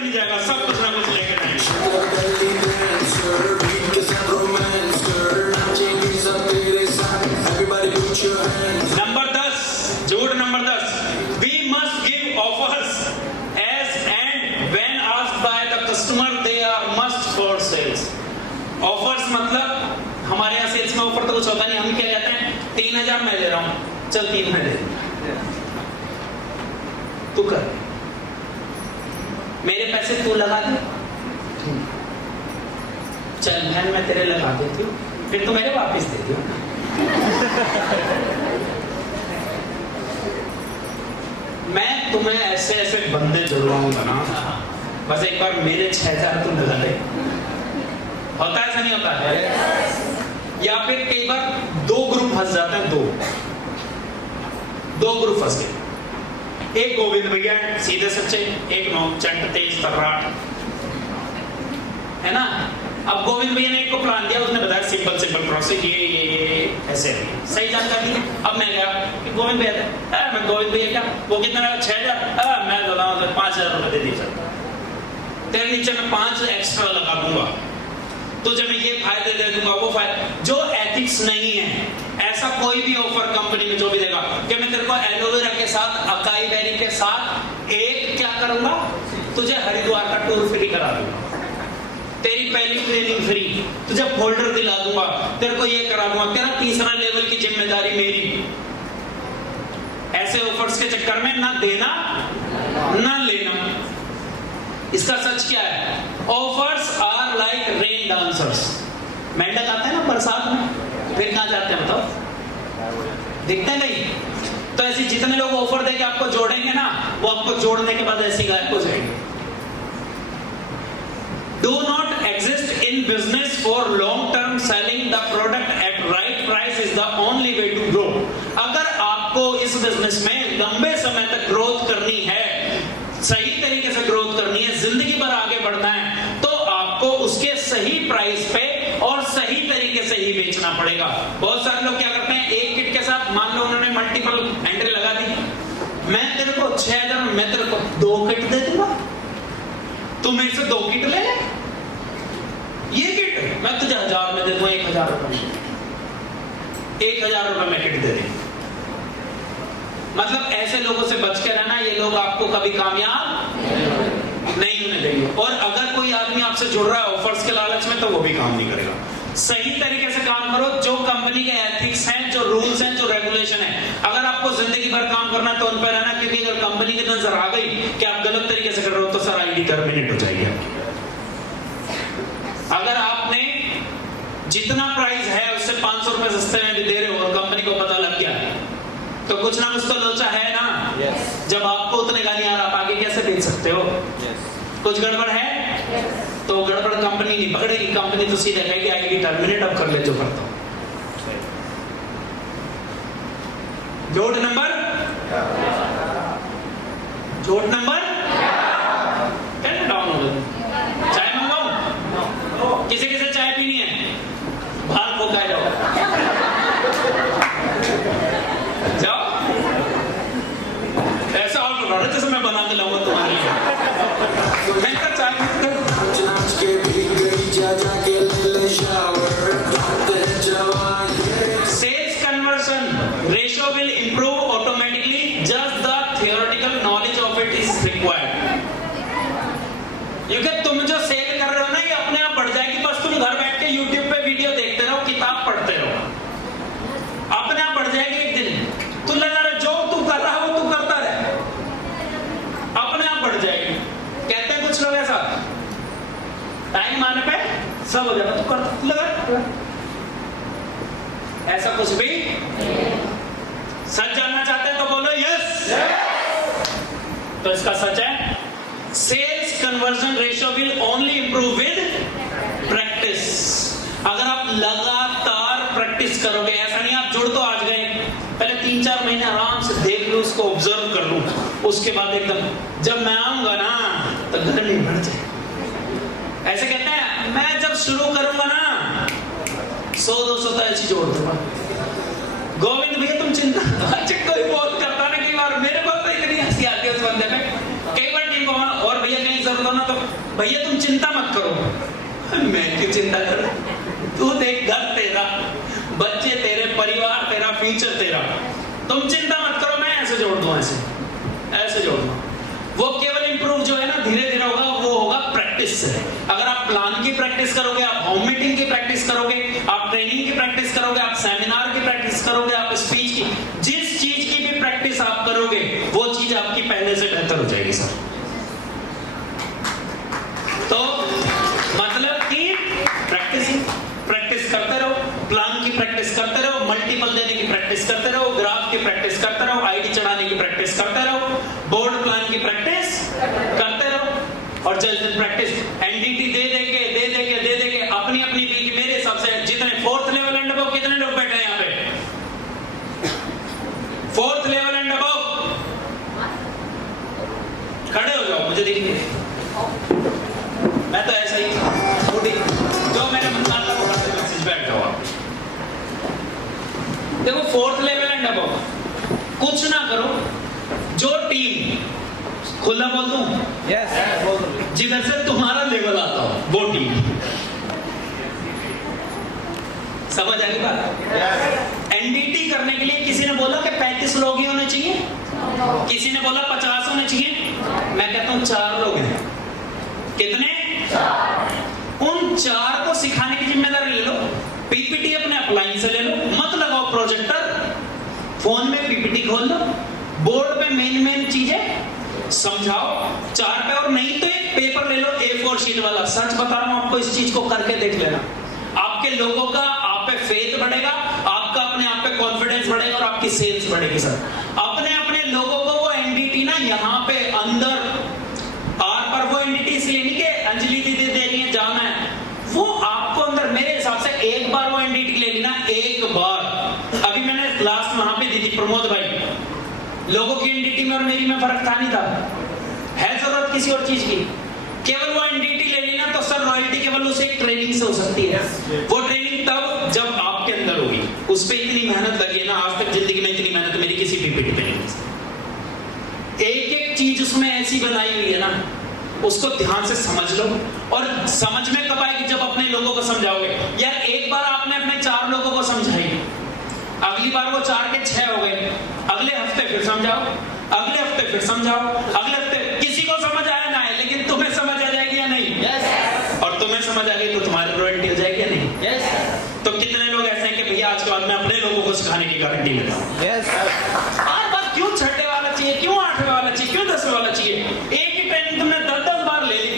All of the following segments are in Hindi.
नहीं जाएगा, सब कुछ ना कुछ लेकर आएंगे। नंबर 10, झूठ number 10, we must give offers as and when asked by the customer, they are must for sales. Offers मतलब हमारे यहाँ सेल्स में ऑफर तो कुछ होता नहीं, हम क्या कहते हैं 3000 मैं ले रहा हूँ, चल 3 में दे, तू कर, मेरे पैसे तू लगा दे, चल बहन मैं तेरे लगा देती हूँ, फिर तू मेरे वापस दे दियो। मैं तुम्हें ऐसे ऐसे बंदे जुड़वाऊंगा ना, बस एक बार मेरे 6000 तुम लगा दे। होता है ऐसा नहीं होता है? या फिर कई बार 2 ग्रुप फंस जाते हैं, 2 ग्रुप फंस गए। एक गोविंद भैया सीधे सच्चे, एक नौचंड तेज तर्राट, है ना। अब गोविंद भैया ने एक को प्लान दिया, उसने बताया सिंपल प्रोसेस, ये ऐसे सही जानकारी दी। अब मैं गया कि गोविंद भैया, मैं गोविंद भैया क्या, वो कितना 6000, मैं बोला 5000 रुपए दे दीजिए, तेरे नीचे मैं 5 एक्स्ट्रा लगा दूंगा, तुझे मैं ये फायदे दे दूंगा, वो फायदे। जो एथिक्स नहीं है, ऐसा कोई भी ऑफर कंपनी में जो भी देगा कि मैं तेरे को एलोवेरा के साथ, अकाई बेरी के साथ एक क्या करूंगा, तुझे हरिद्वार का टूर फ्री करा दूंगा, तेरी पहली ट्रेनिंग फ्री, तुझे फोल्डर दिला दूंगा, तेरे को ये करा दूंगा, तेरा तीसरा लेवल की जिम्मेदारी मेरी। ऐसे ऑफर्स के चक्कर में ना देना ना लेना। इसका सच क्या है? Offers are like rain dancers. मेंढक आते हैं ना बरसात में, फिर कहां जाते हैं बताओ, दिखते नहीं। तो ऐसे जितने लोग ऑफर देके आपको जोड़ेंगे ना, वो आपको जोड़ने के बाद ऐसी गायब हो जाएंगे। Do not exist in business for long term. Selling the product at right price is the only way to grow. अगर आपको इस बिजनेस में लंबे समय तक ग्रोथ करनी है, सही तरीके से ग्रोथ करनी है, जिंदगी भर आगे बढ़ना है, तो आपको उसके सही प्राइस पे और सही तरीके से ही बेचना पड़ेगा। बहुत सारे लोग क्या करते हैं, एक किट के साथ मान लो उन्होंने मल्टीपल एंट्री लगा दी, मैं तेरे को 6000 में मैं तेरे को 2 किट दे दूंगा, तू मेरे से 2 किट ले ले, ये किट मैं तुझे 1000 में दे दूंगा, 1000 रुपए, 1000 रुपए में किट दे देंगे। मतलब ऐसे लोगों से बच के रहना, ये लोग आपको कभी कामयाब नहीं होने देंगे। और अगर कोई आदमी आपसे जुड़ रहा है ऑफर्स के लालच में, तो वो भी काम नहीं करेगा। सही तरीके से काम करो, जो कंपनी के एथिक्स हैं, जो रूल्स हैं, जो रेगुलेशन है, अगर आपको जिंदगी भर काम करना है तो उन पर रहना, क्योंकि अगर कंपनी की नजर आ गई कि आप गलत तरीके से कर रहे हो, तो सर आईडी टर्मिनेट हो जाएगी। अगर आपने जितना प्राइस है उससे 500 रुपए सस्ते में भी दे रहे हो और कंपनी को पता लग गया, तो कुछ ना कुछ तो लोचा है ना। जब आपको उतने का नहीं आ रहा, आप आगे कैसे बेच सकते हो? कुछ गड़बड़ है तो गड़बड़ कंपनी नहीं पकड़ेगी, कंपनी तो सीधे कहेगी आईडी टर्मिनेट, अब कर ले जो करता हूं। जोड़ नंबर डाउन हो गया। चाय मंगाऊं? किसी किसी चाय पीनी है? बाहर को जाओ जाओ, ऐसा ऑर्डर करो जैसे मैं बना के लाऊंगा तुम्हारे लिए। मैं क्या चाय sales conversion ratio will improve automatically, just the theoretical knowledge of it is required. क्योंकि तुम जो सेल कर रहे हो ना, ये अपने आप बढ़ जाएगी, बस तुम घर बैठ के यूट्यूब पे वीडियो देखते रहो, किताब पढ़ते रहो, अपने आप बढ़ जाएगी। एक दिन तू लगा रहा, जो तू कर रहा है वो तू करता रहे, अपने आप बढ़ जाएगी। कहते हैं कुछ लोग ऐसा, टाइम आने पे सब हो जाएगा, तू कर लगा, ऐसा कुछ भी। सच जानना चाहते हैं तो बोलो यस। तो इसका सच है, sales conversion ratio will only improve with practice. अगर आप लगातार प्रैक्टिस करोगे, ऐसा नहीं आप जुड़ तो आज गए, पहले 3-4 महीने आराम से देख लो, उसको ऑब्जर्व कर लूं, उसके बाद एकदम जब मैं आऊंगा ना तो घर नहीं बढ़ जाए। ऐसे कहते हैं, मैं जब शुरू करूंगा ना 100-200 तो ऐसी जोड़ दूंगा। गोविंद भैया तुम चिंता, कोई बहुत करता ना, कई बार मेरे को तो इतनी हंसी आती है उस बंदे पे, कई बार टीम को और भैया कहीं जरूरत दो ना, तो भैया तुम चिंता मत करो। मैं क्यों चिंता करूं? तू देख, घर तेरा, बच्चे तेरे, परिवार तेरा, फ्यूचर तेरा, तुम चिंता मत करो, मैं ऐसे जोड़ दूं, ऐसे जोड़ दूं। वो केवल इंप्रूव जो है ना धीरे धीरे होगा, वो होगा प्रैक्टिस से। अगर आप प्लान की प्रैक्टिस करोगे, आप होम मीटिंग की प्रैक्टिस करोगे, आप ट्रेनिंग की प्रैक्टिस करोगे, आप सेमिनार की प्रैक्टिस करोगे, आप स्पीच की, जिस चीज की भी प्रैक्टिस आप करोगे, वो चीज आपकी पहले से बेहतर हो जाएगी सर। तो मतलब कि प्रैक्टिस करते रहो, प्लान की प्रैक्टिस करते रहो, मल्टीपल देने की प्रैक्टिस करते रहो, ग्राफ की प्रैक्टिस करते रहो, आईडी चढ़ाने की प्रैक्टिस करते रहो, बोर्ड प्लान की प्रैक्टिस करते रहो, और जल्द प्रैक्टिस एनडीटी दे देके अपनी अपनी दी। मेरे हिसाब से जितने फोर्थ लेवल एंड अबव, कितने लोग बैठे हैं यहाँ पे? फोर्थ लेवल एंड अबव खड़े हो जाओ, मुझे देखिए। मैं तो ऐसा ही जो मेरे मन में आता वो करते मैसेज बैठ जाओ आप। देखो फोर्थ लेवल एंड अबव कुछ ना करो, जो टीम, खुला बोल दूं, जिधर से तुम्हारा लेवल आता हो वो टीम। समझ आ गई बात? एनडीटी करने के लिए किसी ने बोला कि 35 लोग ही होने चाहिए, किसी ने बोला 50 होने चाहिए, मैं कहता हूं 4 लोग हैं। कितने? 4। उन 4 को सिखाने की जिम्मेदारी ले लो। पीपीटी अपने अपलाइन से ले लो, मत लगाओ प्रोजेक्टर, फोन में पीपीटी खोल लो, बोर्ड पे मेन चीजें समझाओ, 4 पे, और नहीं तो एक पेपर ले लो A4 शीट वाला। सच बता रहा हूं आपको, इस चीज को करके देख लेना, आपके लोगों का आप पे फेथ बढ़ेगा, आपका अपने आप पे कॉन्फिडेंस बढ़ेगा, और आपकी सेल्स बढ़ेगी सर। अपने अपने लोगों को वो एनडीटी ना यहाँ पे अंदर पर वो एनडीटी इसलिए नहीं कि अंजलि दीदी दे रही है, जाना है, वो आपको अंदर, मेरे हिसाब से एक बार वो एनडीटी ले ली ना, एक बार। अभी मैंने लास्ट वहां पे दी थी प्रमोद भाई, लोगों की एनडीटी में और मेरी में फर्क था नहीं था, है जरूरत किसी और चीज की, केवल वो एनडीटी ले ली ना, तो सर रॉयल्टी केवल उसे एक ट्रेनिंग से हो सकती है। वो ट्रेनिंग तब जब आपके अंदर होगी, उस पर इतनी मेहनत लगी है ना, आज तक जिंदगी में इतनी मेहनत मेरी किसी पीपीटी पे नहीं। एक एक चीज उसमें ऐसी बनाई हुई है ना, उसको ध्यान से समझ लो। और समझ में कब आएगी? जब अपने लोगों को समझाओगे। यार एक बार आपने अपने 4 लोगों को समझाई, अगली बार वो 4 के 6 हो गए, अगले हफ्ते फिर समझाओ, अगले हफ्ते फिर समझाओ, अगले हफ्ते, किसी को समझ आया ना आए, लेकिन तुम्हें समझ आ जाएगी या नहीं? yes. और तुम्हें समझ आ गई तो तुम्हारी रॉयल्टी हो जाएगी या नहीं? yes. तो कितने लोग ऐसे हैं कि भैया आज के बाद मैं अपने लोगों को सिखाने की गारंटी लेता हूं। yes. बार क्यों 6ठे वाला चाहिए, क्यों 8वें वाला चाहिए, क्यों 10वें वाला चाहिए? एक ही ट्रेनिंग तुमने 10-10 बार ले ली,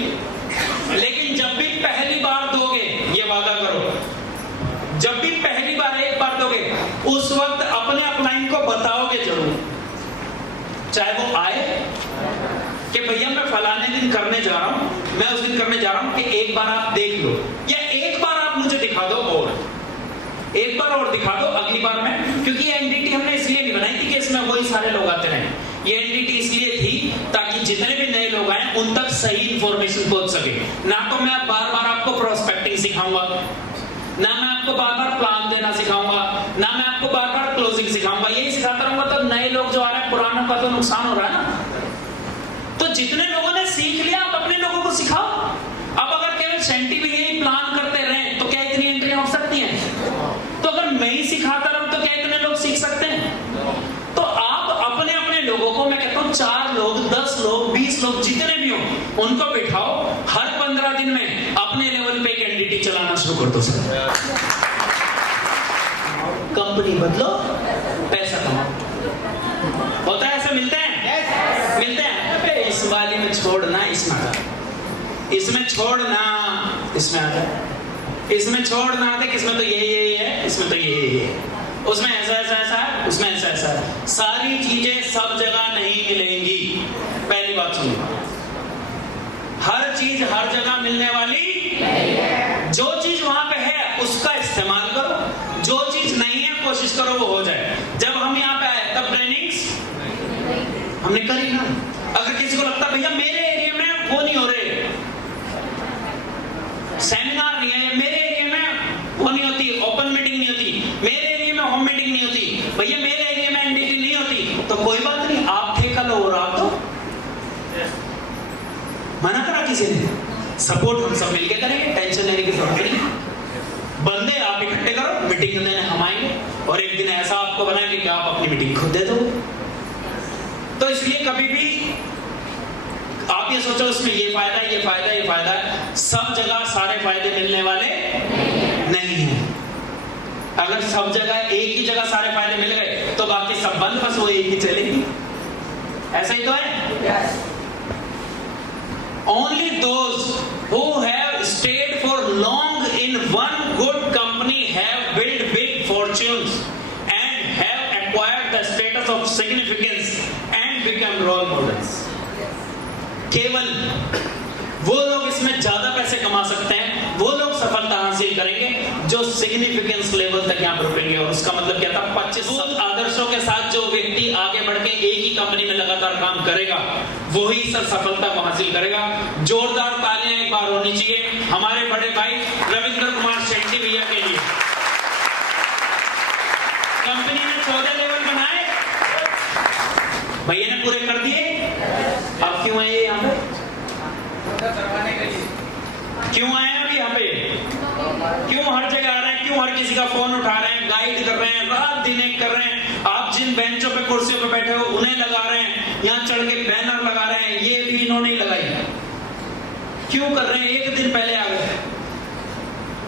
लेकिन जब भी पहली बार दोगे, ये वादा करो, जब भी पहली बार एक बार दोगे, उस वक्त अपने अपलाइन को बताओगे जरूर, चाहे वो आए कि भैया मैं फलाने दिन करने जा रहा हूं, मैं उस दिन करने जा रहा हूं, कि एक बार आप देख लो, या एक बार आप मुझे दिखा दो, और एक बार और दिखा दो, अगली बार में, क्योंकि ये एनडीटी हमने इसलिए नहीं बनाई थी कि इसमें वही सारे लोग आते रहे। ये एनडीटी इसलिए थी ताकि जितने भी नए लोग आए उन तक सही इंफॉर्मेशन पहुंच सके। ना तो मैं बार बार आपको प्रोस्पेक्टिंग सिखाऊंगा, ना मैं आपको बार बार प्लान देना सिखाऊंगा, ना मैं आपको बार बार क्लोजिंग सिखाऊंगा। यही सिखाता रहूंगा तो नए लोग जो आ रहे हैं, पुरानों का तो नुकसान हो रहा है ना। तो जितने लोगों ने सीख लिया, आप अपने लोगों को सिखाओ। अब अगर केवल साइंटिफिक यही प्लान करते रहे तो क्या इतनी एंट्री हो सकती है? तो अगर मैं ही सिखाता रहूं तो क्या इतने लोग सीख सकते हैं? तो आप अपने अपने लोगों को, मैं कहता हूं 4 लोग, 10 लोग, 20 लोग, जितने भी हो, उनको बिठाओ, हर 15 दिन में अपने लेवल पे एक एनडीटी चलाना शुरू कर दो सर। कंपनी बदलो, पैसा कमाओ। होता है ऐसा? मिलते हैं? मिलते हैं। अबे इस वाली में छोड़ना, इसमें आ, इसमें छोड़ना, इसमें आ जाए, इसमें छोड़ना दे, किसमें तो ये है, इसमें तो ये है, उसमें ऐसा ऐसा ऐसा, उसमें ऐसा ऐसा। सारी चीजें सब जगह नहीं मिलेंगी, पहली बात सुनो। हर चीज हर जगह मिलने वाली नहीं है। जो चीज वहां पे है उसका इस्तेमाल करो, जो चीज नहीं है कोशिश करो वो हो जाए। जब हम यहाँ पे आए तब ट्रेनिंग्स हमने करी ना। अगर किसी को लगता भैया मेरे एरिया में वो नहीं हो रहे, सेमिनार नहीं है, मेरे एरिया में वो नहीं होती, ओपन मीटिंग नहीं होती, मेरे एरिया में होम मीटिंग नहीं होती, भैया मेरे एरिया में एनडीटी नहीं होती, तो कोई बात नहीं, आप ठेका लो और आप दो। मना करा किसी ने, सपोर्ट हम सब मिलकर करेंगे, टेंशन लेने की जरूरत नहीं। बंदे आप इकट्ठे करो, मीटिंग देने हम आएंगे और एक दिन ऐसा आपको बनाएंगे कि आप अपनी मीटिंग खुद दे दो। तो इसलिए कभी भी आप ये सोचो उसमें ये फायदा है, ये फायदा है, ये फायदा है, सब जगह सारे फायदे मिलने वाले नहीं है। अगर सब जगह एक ही जगह सारे फायदे मिल गए तो बाकी सब बंद, बस वो एक ही चलेगी। ऐसा ही तो है। Only those who have stayed for long in one good company have built big fortunes and have acquired the status of significance and become role models. केवल वो लोग इसमें ज्यादा पैसे कमा सकते हैं, वो लोग सफलता हासिल करेंगे जो सिग्निफिकेंस लेवल तक यहाँ पर रुकेंगे। और उसका मतलब क्या था, 25 आदर्शों के साथ जो व्यक्ति आगे बढ़ के एक ही कंपनी में लगातार काम करेगा वही सफलता को हासिल करेगा। जोरदार तालियां एक बार होनी चाहिए हमारे बड़े भाई रविंद्र कुमार शेट्टी भैया के लिए। कंपनी ने 14 लेवल बनाए, भैया ने पूरे कर दिए। अब क्यों आए यहाँ पे, क्यों आए अभी यहाँ पे, क्यों हर जगह आ रहे हैं, क्यों हर किसी का फोन उठा रहे हैं, गाइड कर रहे हैं, रात दिन एक कर रहे हैं। आप जिन बेंचों पे कुर्सियों पे बैठे हो उन्हें लगा रहे हैं, यहाँ चढ़ के बैनर लगा रहे हैं, ये भी इन्होंने लगाई। क्यों कर रहे हैं, एक दिन पहले आ गए।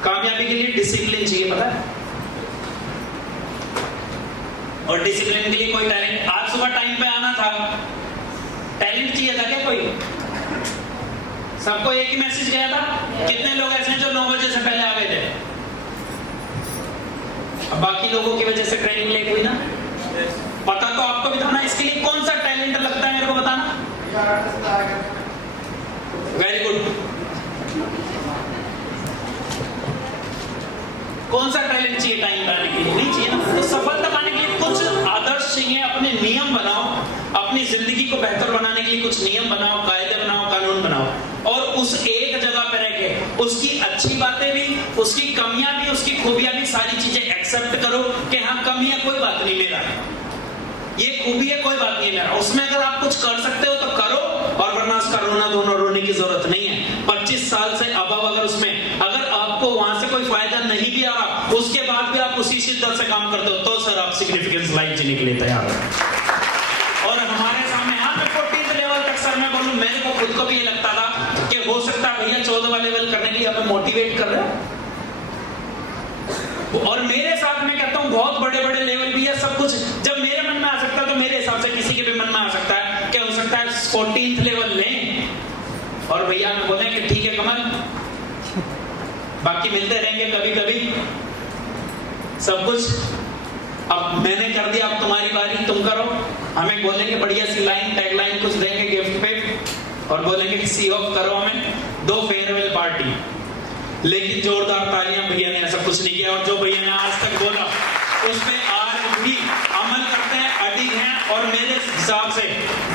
कामयाबी के लिए डिसिप्लिन चाहिए, पता है, और डिसिप्लिन के लिए कोई टैलेंट। आज सुबह टाइम पे आना था, टैलेंट चाहिए था क्या कोई? सबको एक ही मैसेज गया था। कितने लोग ऐसे हैं जो 9 बजे से पहले आ गए थे? अब बाकी लोगों की वजह से ट्रेनिंग लेट हुई ना। पता तो आपको भी था ना, इसके लिए कौन सा टैलेंट लगता है मेरे को बताना। Very good. कौन सा टैलेंट चाहिए टाइम पाने के लिए? नहीं चाहिए ना। तो सफलता पाने के लिए कुछ आदर्श चाहिए, अपने नियम बनाओ, अपनी जिंदगी को बेहतर बनाने के लिए कुछ नियम बनाओ, कायदे बनाओ, कानून बनाओ, और उस एक जगह पर रह के उसकी अच्छी बातें भी, उसकी कमियां भी, उसकी खूबियां भी, सारी चीजें एक्सेप्ट करो कि हाँ कमियां कोई बात नहीं, मेरा ये खूबी है, कोई बात नहीं मेरा। उसमें अगर आप कुछ कर सकते हो तो करो, और वरना उसका रोना धोना रोने की जरूरत नहीं है। 25 साल से अब अगर उसमें अगर आपको वहां से कोई फायदा नहीं भी आ रहा, उसके बाद भी आप उसी शिद्दत से काम करते हो, तो सर आप सिग्निफिकेंस लाइफ जीने के लिए तैयार हो। और हमारे सामने यहाँ पे 14th लेवल तक, सर मैं बोलूं, मेरे को खुद को भी ये लगता था कि हो सकता है भैया 14वां लेवल करने के लिए हमें मोटिवेट कर रहे हो। और मेरे साथ मैं कहता हूं बहुत बड़े बड़े लेवल भी है, सब कुछ जब मेरे मन में आ सकता है तो मेरे हिसाब से किसी के भी मन में आ सकता है। क्या हो सकता है 14th लेवल लें और भैया में बोले कि ठीक है कमल, बाकी मिलते रहेंगे कभी कभी सब कुछ, अब मैंने कर दिया, अब तुम्हारी बारी, तुम करो। हमें बोलेंगे बढ़िया सी लाइन, टैग लाइन कुछ देंगे गिफ्ट पे और बोलेंगे सी ऑफ करो हमें, दो फेयरवेल पार्टी। लेकिन जोरदार तालियां, भैया ने ऐसा कुछ नहीं किया। और जो भैया ने आज तक बोला उस पे आज भी अमल करते हैं, अडिग हैं। और मेरे हिसाब से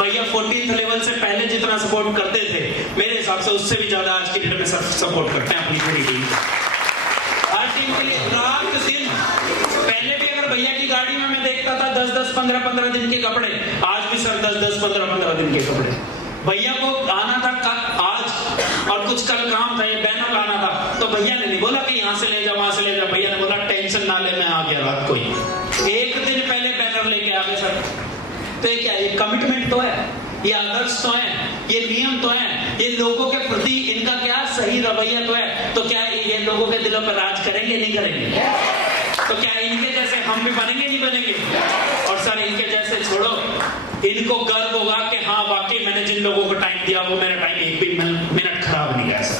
भैया 14th लेवल से पहले जितना सपोर्ट करते थे, मेरे हिसाब से उससे भी ज्यादा आज की डेट में सपोर्ट करते हैं अपनी पूरी टीम। आज टीम के लिए रात दिन, पहले भी अगर भैया की गाड़ी में मैं देखता था 10-10, 15-15 दिन के कपड़े, आज भी सर 10-10, 15-15 दिन के कपड़े। भैया को आना था आज और कुछ कल काम था, ये बैनर लाना था, तो भैया ने नहीं बोला कि यहाँ से ले जाओ वहां से ले जाओ, भैया ने बोला टेंशन ना ले, मैं आ गया रात को ही, एक दिन पहले बैनर लेके आ गए सर। तो ये क्या, ये कमिटमेंट तो है, ये आदर्श तो है, ये नियम तो है, ये लोगों के प्रति इनका क्या सही रवैया तो है। तो क्या ये लोगों के दिलों पर राज करेंगे, नहीं करेंगे? तो क्या इनके जैसे हम भी बनेंगे, नहीं बनेंगे? और सर इनके जैसे छोड़ो, इनको गर्व होगा कि हाँ वाकई मैंने जिन लोगों को टाइम दिया वो मेरा टाइम एक भी मिनट खराब नहीं गया सर।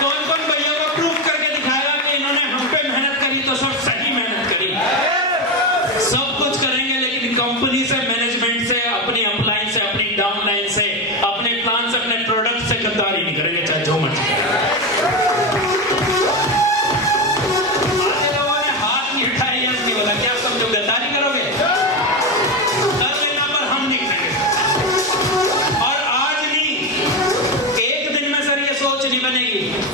कौन कौन भैया को प्रूव करके दिखाएगा कि इन्होंने हम पे मेहनत करी, तो सब सही मेहनत करी। सब कुछ करेंगे लेकिन कंपनी से, मैनेजमेंट से, अपनी अपलाइन से, अपनी डाउनलाइन से, अपने प्लान से, अपने प्रोडक्ट से गद्दारी नहीं करेंगे, चाहे जो मर्जी। आधे लोगों ने हाथ नहीं उठाए, यस नहीं बोला, क्या समझो गद्दारी करोगे?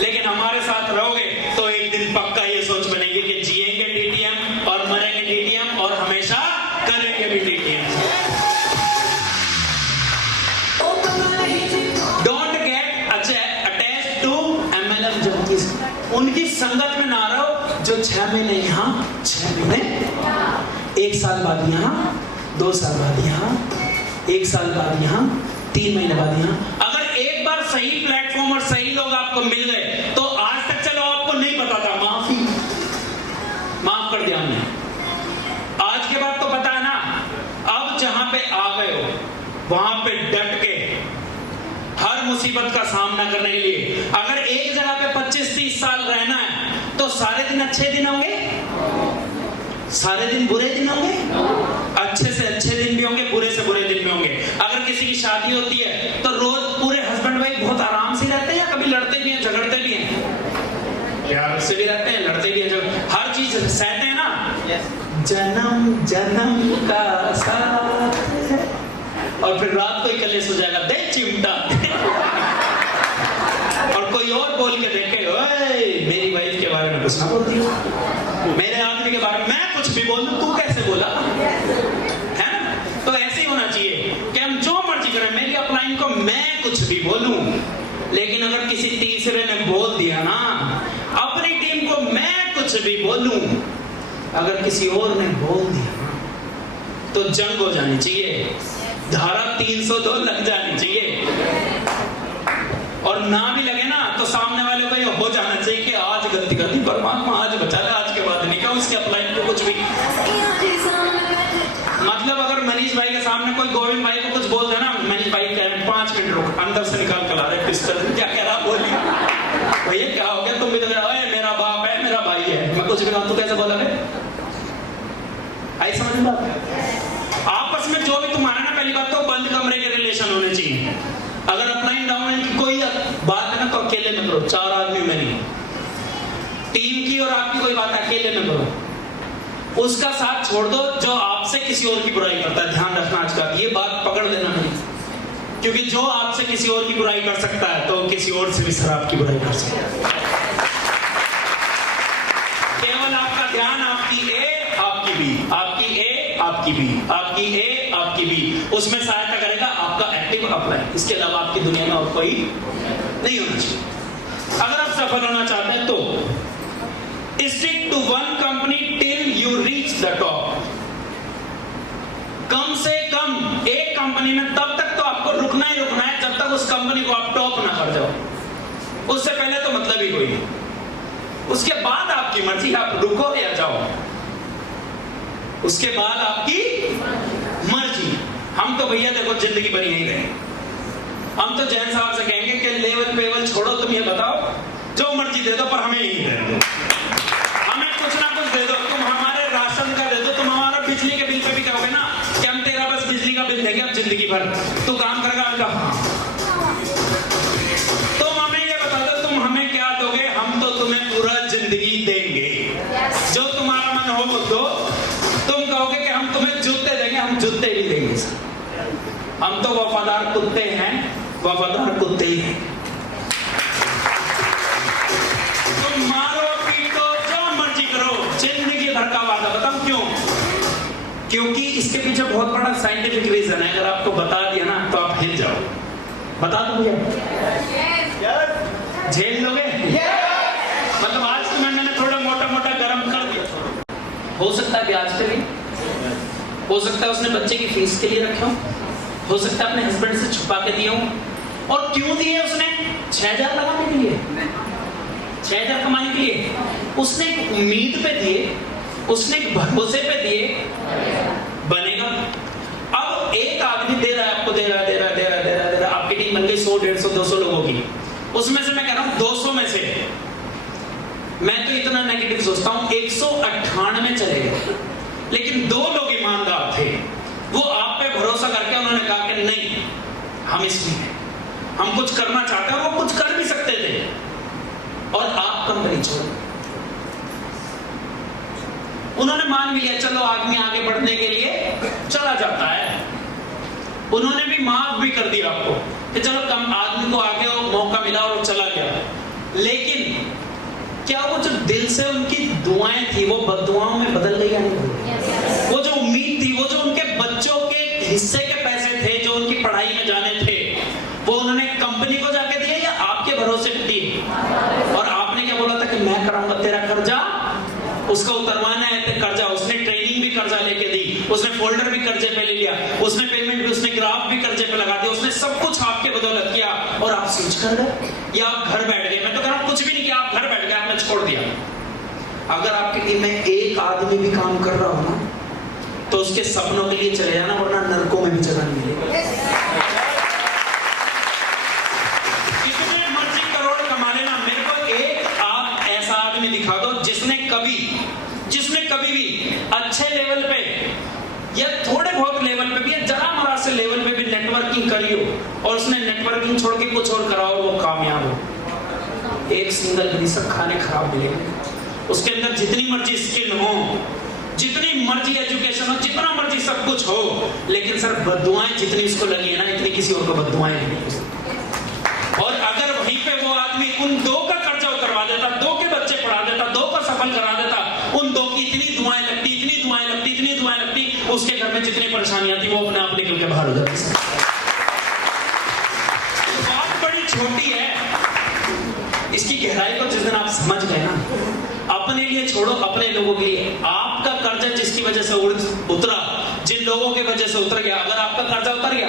लेकिन हमारे साथ रहोगे तो एक दिन पक्का ये सोच बनेगी कि जिएंगे डीटीएम और मरेंगे डीटीएम और हमेशा करेंगे भी डीटीएम। डोंट गेट जो 6 महीने यहाँ, 6 महीने 1 साल बाद यहाँ, 2 साल बाद यहाँ, 1 साल बाद यहाँ, 3 महीने बाद यहाँ। अगर एक बार सही प्लेटफॉर्म और सही लोग आपको मिल गए तो आज तक चलो आपको नहीं पता था, माफ कर दिया हमने, आज के बाद तो पता है ना। अब जहां पे आ गए हो वहां पे डट के हर मुसीबत का सामना करने के लिए, अगर एक जगह पे 25-30 साल रहना है तो सारे दिन अच्छे दिन होंगे, सारे दिन बुरे दिन होंगे, अच्छे से अच्छे दिन भी होंगे, बुरे से बुरे दिन भी होंगे। अगर किसी की शादी होती है तो रोज पूरे हस्बैंड वाइफ बहुत आराम से रहते हैं या कभी लड़ते भी हैं, झगड़ते भी हैं, प्यार से भी रहते हैं, लड़ते भी हैं, हर चीज सहते हैं ना। जन्म जन्म का साथ है, और फिर रात को ही कलेश हो जाएगा, दे चिमटा और कोई और बोल के देखे, ओए मेरी वाइफ के बारे में कुछ ना बोलती, मेरे आदमी के बारे में मैं कुछ भी बोल दूं, तू कैसे बोला, है ना। तो ऐसे ही होना चाहिए कि हम जो मर्जी करें, मेरी अपलाइन को मैं कुछ भी बोलूं, लेकिन अगर किसी तीसरे ने बोल दिया ना, अपनी टीम को मैं कुछ भी बोलूं, अगर किसी और ने बोल दिया तो जंग हो जानी चाहिए, धारा 302 लग जानी चाहिए, और ना भी लगे ना तो सामने वाले को ये हो जाना चाहिए कि आज गलती कर दी, परमात्मा आज बचा ले, आज के बाद नहीं कहा उसके अपलाइन को कुछ भी। मतलब अगर मनीष भाई के सामने कोई गोविंद भाई को कुछ बोल देना, मनीष भाई कह रहे 5 मिनट रुक, अंदर से निकाल कर ला रहे पिस्टल, क्या कह रहा बोली, भैया क्या हो गया, तुम भी तो कह रहे हो मेरा बाप है, मेरा भाई है, मैं कुछ भी कहूं, तू कैसे बोला है, आई समझ में बात। आपस में जो भी तुम्हारा ना, पहली बात तो बंद कमरे के रिलेशन होने चाहिए। अगर अपलाइन डाउनलाइन की कोई बात है ना तो अकेले में करो, 4 आदमी में नहीं, टीम की और आपकी कोई बात अकेले में करो, उसका साथ छोड़ दो जो आपसे किसी और की बुराई करता है। ध्यान रखना आज का, ये बात पकड़ लेना नहीं, क्योंकि जो आपसे किसी और की बुराई कर सकता है तो किसी और से भी शराब की बुराई कर सकता है। केवल आपका ध्यान आपकी ए आपकी बी, आपकी ए आपकी बी, आपकी ए आपकी बी, उसमें सहायता करेगा आपका एक्टिव अपलाइन, इसके अलावा आपकी दुनिया में और कोई नहीं होना चाहिए। अगर आप सफल होना चाहते हैं तो stick to one company till you reach the top. कम से कम एक कंपनी में तब तक तो आपको रुकना ही रुकना है जब तक उस कंपनी को आप टॉप ना कर जाओ, उससे पहले तो मतलब ही कोई नहीं। उसके बाद आपकी मर्जी, आप रुको या जाओ, उसके बाद आपकी मर्जी। हम तो भैया देखो जिंदगी भर यही रहे, हम तो जैन साहब से कहेंगे कि लेवल पेवल छोड़ो, तुम ये बताओ जो मर्जी दे दो पर हमें यही दे दो, हमें कुछ ना कुछ दे दो, तुम हमारे राशन का दे दो, तुम हमारा बिजली के बिल पे भी कहोगे ना कि हम तेरा बस बिजली का बिल देंगे अब जिंदगी भर, तू काम करेगा, तुम हमें ये बता दो तुम हमें क्या दोगे, हम तो तुम्हें पूरा जिंदगी देंगे, जो तुम्हारा मन हो वो दो। तुम कहोगे कि हम तुम्हें जूते देंगे, हम जूते भी देंगे, हम तो वफादार कुत्ते हैं, वफादार कुत्ते ही हैं। तुम मारो पीटो जो मर्जी करो, जिंदगी भर का वादा। बताओ क्यों? क्योंकि इसके पीछे बहुत बड़ा साइंटिफिक रीजन है, अगर आपको बता दिया ना तो आप हिल जाओ। बता दो भैया, झेल लोगे? मतलब आज तो मैंने थोड़ा मोटा मोटा गर्म कर दिया, हो सकता है ब्याज पे भी, हो सकता है उसने बच्चे की फीस के लिए रखे हो सकता है अपने हस्बैंड से छुपा के दिए हो। और क्यों दिए उसने? 6,000 लगाने के लिए, 6,000 कमाने के लिए। उसने एक उम्मीद पे दिए, उसने एक भरोसे पे दिए, बनेगा। अब एक आदमी दे रहा है आपको, दे रहा, आपकी टीम बन गई 100, 150, 200 लोगों की, उसमें से मैं कह रहा हूं 200 में से मैं तो इतना नेगेटिव सोचता हूं 198 चले गए, लेकिन 2 लोग ईमानदार थे, वो आप पे भरोसा करके उन्होंने कहा कि नहीं हम इसमें हैं, हम कुछ करना चाहते हैं, और वो कुछ कर भी सकते थे, और आप कंपनी छोड़, उन्होंने मान लिया चलो आदमी आगे बढ़ने के लिए चला जाता है, उन्होंने भी माफ भी कर दिया आपको कि चलो कम आदमी को आगे मौका मिला और वो चला गया। लेकिन क्या वो जो दिल से उनकी दुआएं थी वो बददुआओं में बदल गई या नहीं? वो जो उम्मीद थी, वो जो उनके बच्चों के हिस्से के पैसे थे जो उनकी पढ़ाई में जाने थे, वो उन्होंने कंपनी को जाके दिए या आपके भरोसे पे दिए? और आपने क्या बोला था कि मैं कराऊंगा तेरा कर्जा उसका उतरवाना है तो कर्जा, उसने ट्रेनिंग भी कर्जा लेके दी, उसने फोल्डर भी कर्जे पे ले लिया, उसने पेमेंट भी, उसने ग्राफ भी कर्जे पे लगा दिया, उसने सब कुछ आपके बदौलत किया और आप स्विच कर गए या आप घर बैठ गए। मैं तो कह रहा हूं कुछ भी नहीं किया, आप घर बैठ गए, आपने छोड़ दिया। अगर आपकी टीम में एक आदमी भी काम कर रहा हो ना तो उसके सपनों के लिए चले जाना, वरना नरकों में भी जगह नहीं मिलेगी। कितने मर्जी करोड़ कमा लेना, मेरे को एक आप ऐसा आदमी दिखा दो जिसने कभी भी अच्छे लेवल पे या थोड़े बहुत लेवल पे भी या जरा मरा से लेवल पे भी नेटवर्किंग करी हो और उसने नेटवर्किंग छोड़ के कुछ और करा हो, वो कामयाब हो। एक सिंगल नहीं, सब खाने खराब मिलेंगे। उसके अंदर जितनी मर्जी स्किल हो, जितनी मर्जी एजुकेशन हो, जितना मर्जी सब कुछ हो, लेकिन सर बद्दुआएं जितनी उसको लगी है ना, इतनी किसी और को बद्दुआएं नहीं। और अगर वहीं पे वो आदमी उन दो का कर्जा उतरवा देता, दो के बच्चे पढ़ा देता, दो को सफल करा देता, उन दो की इतनी दुआएं लगती, इतनी दुआएं लगती, इतनी दुआएं लगती, उसके घर में जितनी परेशानियां थी वो अपने आप निकल के बाहर हो जाती। बात बड़ी छोटी है, इसकी गहराई को जिस दिन आप समझ गए ना, अपने लिए छोड़ो, अपने लोगों के लिए। आपका कर्जा जिसकी वजह से उतरा, जिन लोगों की वजह से उतर गया, अगर आपका कर्जा उतर गया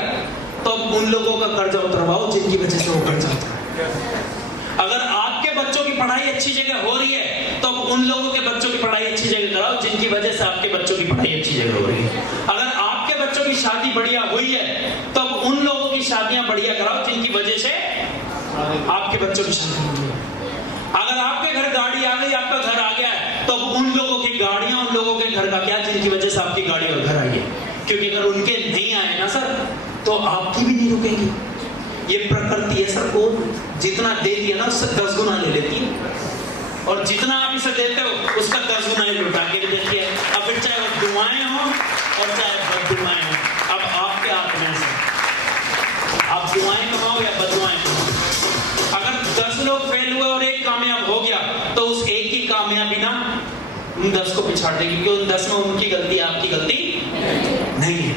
तो उन लोगों का कर्जा उतरवाओ जिनकी वजह से वो कर्जा उतरा। अगर आपके बच्चों की पढ़ाई अच्छी जगह हो रही है तो उन लोगों के बच्चों की पढ़ाई अच्छी जगह कराओ जिनकी वजह से आपके बच्चों की पढ़ाई अच्छी जगह हो रही है। अगर आपके बच्चों की शादी बढ़िया हुई है तो उन लोगों की शादियां बढ़िया कराओ जिनकी वजह से आपके बच्चों की शादी हुई है। अगर आपके घर गाड़ी आ गई, आपका घर आ गया है, तो उन लोगों की गाड़ियां, उन लोगों के घर का क्या जिनकी वजह से आपकी गाड़ी और घर आई है। क्योंकि अगर उनके नहीं आए ना सर तो आपकी भी नहीं रुकेगी। ये प्रकृति है सर, को जितना दे दिया ना उससे 10 गुना ले लेती है, और जितना आप इसे देते हो उसका 10 गुना ही लुटा के देती है। अब फिर चाहे वो दुआएं हो और चाहे बददुआएं हो, अब आपके हाथ में से आप दुआएं कमाओ या बददुआएं कमाओ। अगर 10 लोग फेल हुए और एक कामयाब हो गया तो उस एक की कामयाबी ना उन 10 को पिछाड़ देगी, क्योंकि उन 10 में उनकी गलती, आपकी गलती नहीं है।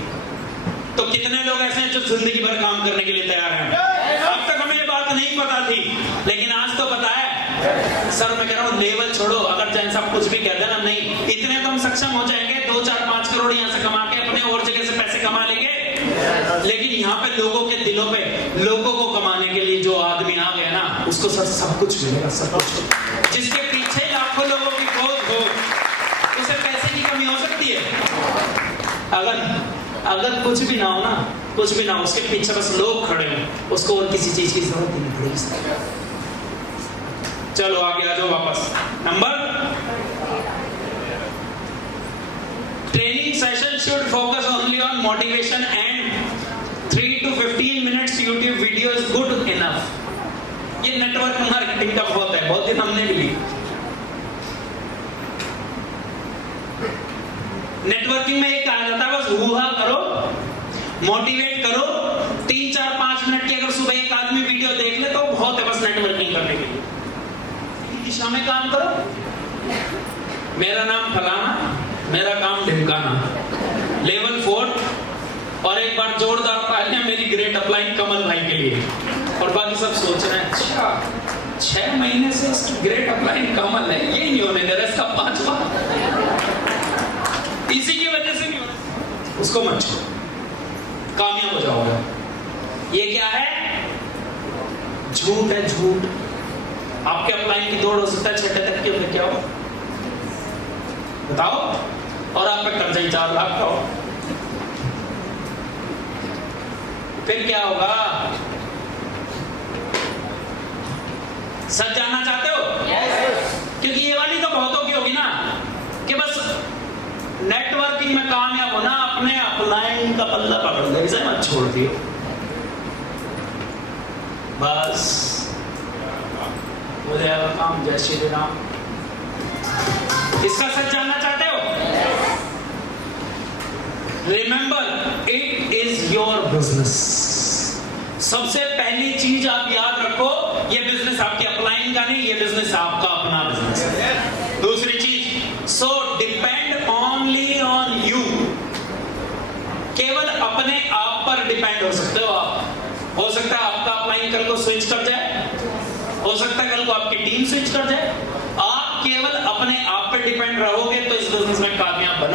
तो कितने लोग ऐसे हैं जो जिंदगी भर काम करने के लिए तैयार हैं? अब तक हमें ये बात नहीं पता थी, लेकिन आज तो पता है। सर मैं कह रहा हूँ लेवल छोड़ो, अगर जैन साहब कुछ भी कह देना, नहीं इतने तो हम सक्षम हो जाएंगे, 2, 4, 5 करोड़ यहाँ से कमा के अपने और जगह से पैसे कमा लेंगे। लेकिन यहाँ पे लोगों के दिलों पे, लोगों को कमाने के लिए जो आदमी आ गया ना, उसको सर सब कुछ मिलेगा, सब कुछ। जिसके पीछे लाखों लोगों की खोज हो, उसे पैसे की कमी हो सकती है। अगर कुछ भी ना हो ना, कुछ भी ना हो, उसके पीछे बस लोग खड़े हो, उसको और किसी चीज की जरूरत नहीं पड़ेगी। चलो आगे आ जाओ वापस। Number, training session should focus only on motivation and 3 to 15 minutes YouTube video is good enough. ये नेटवर्क मार्केटिंग का बहुत है, बहुत दिन हमने भी ली। नेटवर्किंग में एक कहा जाता है बस हुआ करो, मोटिवेट करो। 3, 4, 5 मिनट की अगर सुबह एक आदमी वीडियो देख ले तो बहुत है बस नेटवर्किंग करने के लिए। दिशा में काम करो, मेरा नाम फलाना, मेरा काम ढिमकाना, लेवल 4, और एक बार जोरदार तालियां मेरी ग्रेट अपलाइन कमल भाई के लिए। और बाकी सब सोच रहे हैं अच्छा 6 महीने से इसकी ग्रेट अपलाइन कमल है, ये नहीं होने दे रहा, इसका 5वां इसी की वजह से नहीं होता। उसको मत छोड़ो, कामयाब हो जाओगे। ये क्या है? झूठ है, झूठ। आपके अपलाइन की दौड़ हो सकता है 6 तक के अंदर, क्या हो बताओ, और आप पे कर्जा ही 4 लाख का हो, फिर क्या होगा? सच जानना चाहते हो? क्योंकि ये वाली तो बहुतों की होगी ना कि बस नेटवर्किंग में कामयाब होना, अपने अपलाइन का पल्ला पकड़ दे, इसे मत छोड़ दियो बस हो जाएगा काम। जय श्री राम। इसका सच जानना चाहते हो? Remember, it is your business. सबसे पहली चीज आप याद रखो, ये बिजनेस आपके अपलाइन का नहीं, ये बिजनेस आपका अपना बिजनेस है। दूसरी चीज, सो डिपेंड ओनली ऑन यू। केवल अपने आप पर डिपेंड हो सकते हो आप। हो सकता है आपका अपलाइन कल को स्विच कर जाए, हो सकता है कल को आपकी टीम स्विच कर जाए। आप केवल अपने आप पे डिपेंड रहो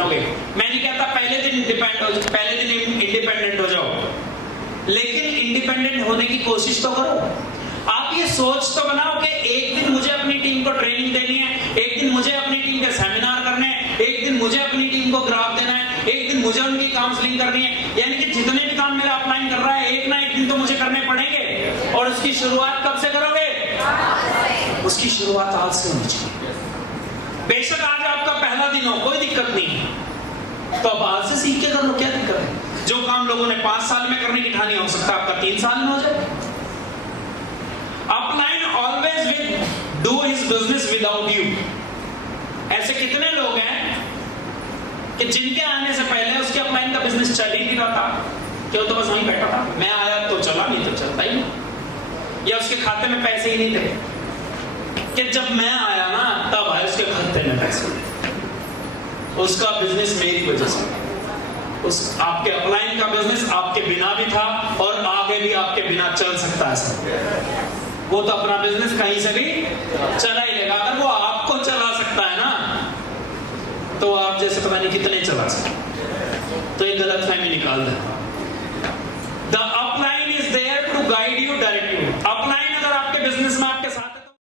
बनोगे। मैं नहीं कहता पहले दिन इंडिपेंडेंट हो जाओ, लेकिन इंडिपेंडेंट होने की कोशिश तो करो। आप ये सोच तो बनाओ कि एक दिन मुझे अपनी टीम को ट्रेनिंग देनी है, एक दिन मुझे अपनी टीम के सेमिनार करने हैं, एक दिन मुझे अपनी टीम को ग्राफ देना है, एक दिन मुझे उनकी काउंसलिंग करनी है। यानी कि जितने भी काम मेरा अपलाइन कर रहा है, एक ना एक दिन तो मुझे करने पड़ेंगे। और उसकी शुरुआत कब से करोगे? उसकी शुरुआत आज से होनी चाहिए। बेशक आज आपका पहला दिन हो, कोई दिक्कत नहीं, तो अब आज से सीख के कर लो, क्या दिक्कत है? जो काम लोगों ने 5 साल में करने की ठानी, हो सकता है आपका 3 साल में हो जाए। Upline always will do his business without you. ऐसे कितने लोग हैं कि जिनके आने से पहले उसके अपलाइन का बिजनेस चल ही नहीं रहा था, क्यों? तो बस वहीं बैठा था, मैं आया तो चला, नहीं तो चलता ही नहीं, या उसके खाते में पैसे ही नहीं थे। कि जब मैं आया ना तब आए उसके खाते में पैसे, उसका बिजनेस मेरी वजह से, उस आपके अपलाइन का बिजनेस आपके बिना भी था और आगे भी आपके बिना चल सकता है सर। वो तो अपना बिजनेस कहीं से भी चला ही लेगा। अगर वो आपको चला सकता है ना, तो आप जैसे पता नहीं कितने चला सकते। तो एक गलत फहमी निकाल दें।